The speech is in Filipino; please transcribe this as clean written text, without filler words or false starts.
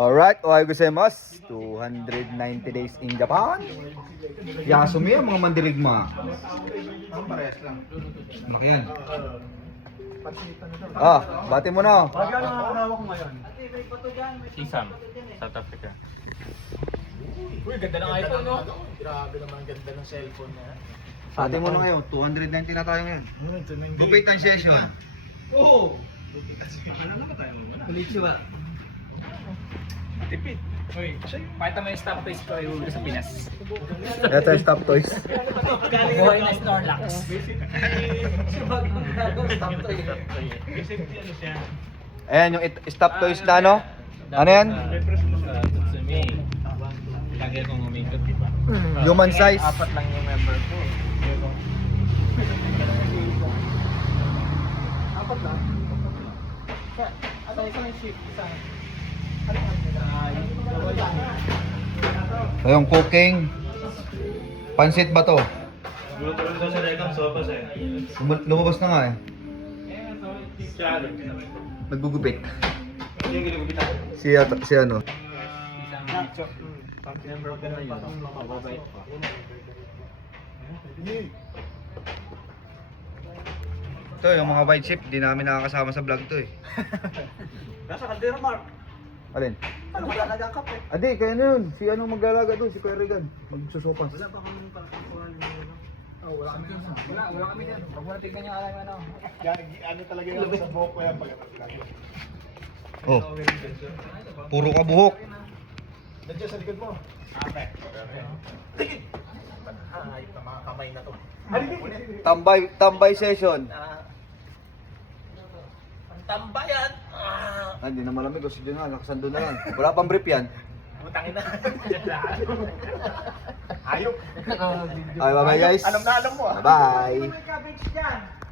Alright, ohay gozaimasu. 290 days in Japan. Yasumi ang mga mandirigma. Parehas lang. Malaki yan. Ah, bati mo na. Magkano ang hawak ko ngayon? Sisam, South Africa. Uy, ganda ng iPhone, no? Grabe naman ang ganda ng cellphone na. Bati mo na ngayon. 290 na tayo ngayon. Gupit ang session. Oo! Ano naman tayo muna? Konnichiwa. Tipid. Uy, pakita mo yung stop toys ko yung sa Pinas. Ito yung stop toys. Buhay na Snorlax. Ayan yung stop toys na ano? Ano yan? Tutsumi. Lagi akong umikot, di ba? Human size. Apat lang yung member ko. Apat lang? Ano isang ship? Isang... Ito yung cooking. Pansit ba to? Gulo-gulo sa rekam, sopas eh. Lumabas na nga eh. Naggugupit. Si ano? Member ko na yun. Mababait pa. Ito yung mga white chip, di namin nakakasama sa vlog to eh. Nasa kaldero, Mark. Alin? Ano maglalagay ka po? Adi, kaya na yun. Si anong maglalaga doon? Si Kuya Regan. Magsusopas. Wala pa kami pang-kuhan Oh, wala kami dyan. Wala kami dyan. Pag mo natignan niya alam ano. Ano talaga yung sa buhok ko yan pag Oh. Puro ka buhok. Nandiyan sa likod mo. Ate. Tigit! Ay, mga kamay na to. Tambay session. Ang tambayan! Hindi na malamig. O sige na, lakasan doon na yan. Wala pang brief yan. Butangin na. Ayok. Ay, bye-bye guys. Alam na alam mo ah. Bye-bye. May cabbage dyan.